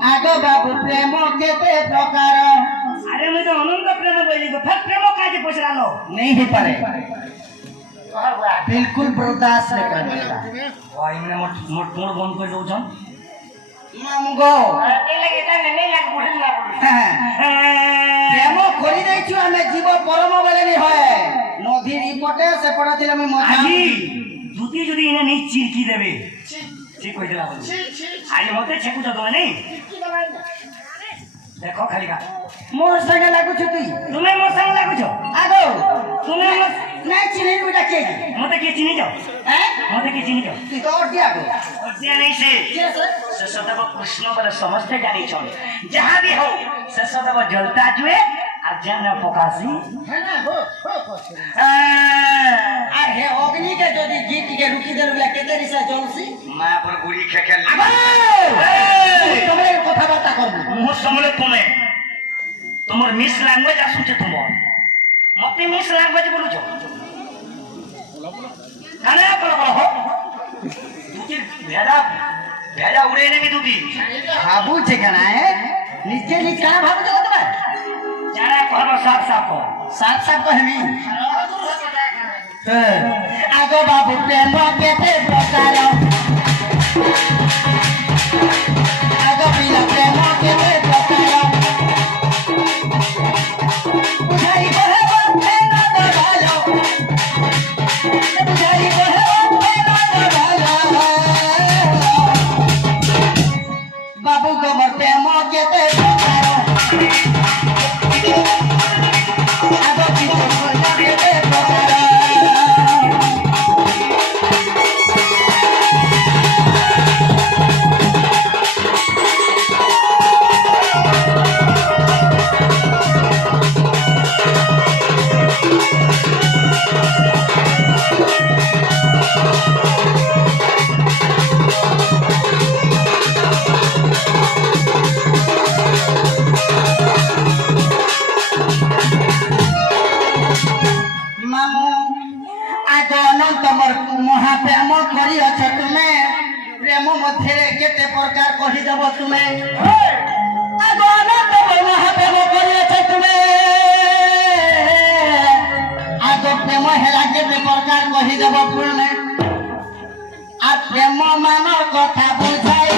आगो बाबू प्रेम केते प्रकार अरे मैं तो अनंत प्रेम बोली को फिर प्रेम काहे पछरा लो नहीं हो पारे बिल्कुल बर्दाश्त नहीं करेगा भाई मैंने मोट मोट बंद कर दो जन मामुगो के लगे ता नहीं लाग बोल ना प्रेम करी देछु हमें जीव परम बेले नहीं होए नदी रिपोर्टे से पड़थिले मैं मजा আজি দুতি যদি ইনে নি চিরকি দেবে ঠিক কই দিলা বল আজ মতে ছেকু তো নাই দেখো খালি কা मोर संगे लागु छु तुई তুমি মোর সঙ্গে লাগুছো आगो তুমি মোর नहीं चिनी बेटा के মতে কি চিনি যাও हैं মতে কি চিনি যাও तू तो और दिया को অজ্ঞা নাই সে शेषदेव कृष्ण बोले समझते जानी छन जहां भी हो शेषदेव जलता जुए আর জান প্রকাশী है ना हो आ हे अग्नि के जदी गीत के रुकी दे रुला केते रिसा जलसी মা পর গুড়ি খেখেল तुम्हें কথা বার্তা করব মোর সমলে তুমি তোমার মিস ল্যাঙ্গুয়েজ আসুছে তোমার মতে মিস ল্যাঙ্গুয়েজ বলুছ কানে বলো বলো হো দুটি ভেড়া ভেড়া উড়ে নেবি দুটি भाबू छे कना है नीचे नीचे कना भाबू तो तुम्हें जाना कहबो साफ साफ हो साथ साथ कहमी आगो बाबू प्रेम केते प्रकार आगो बिना प्रेम केते प्रकार बुझाई बहे बंधे न दबालो बुझाई बहे बंधे न दबालो बाबू को मोर प्रेम केते प्रकार आगो बिना प्रेम केते प्रकार मामू आज अनंत मोर महाप्रेम करी अछ तुमे प्रेम मध्य केते प्रकार कहि देबो तुमे आज अनंत मोर महाप्रेम करी अछ तुमे आज प्रेम हेला केते प्रकार कहि देबो तुमे आ प्रेम मानर कथा बुझाई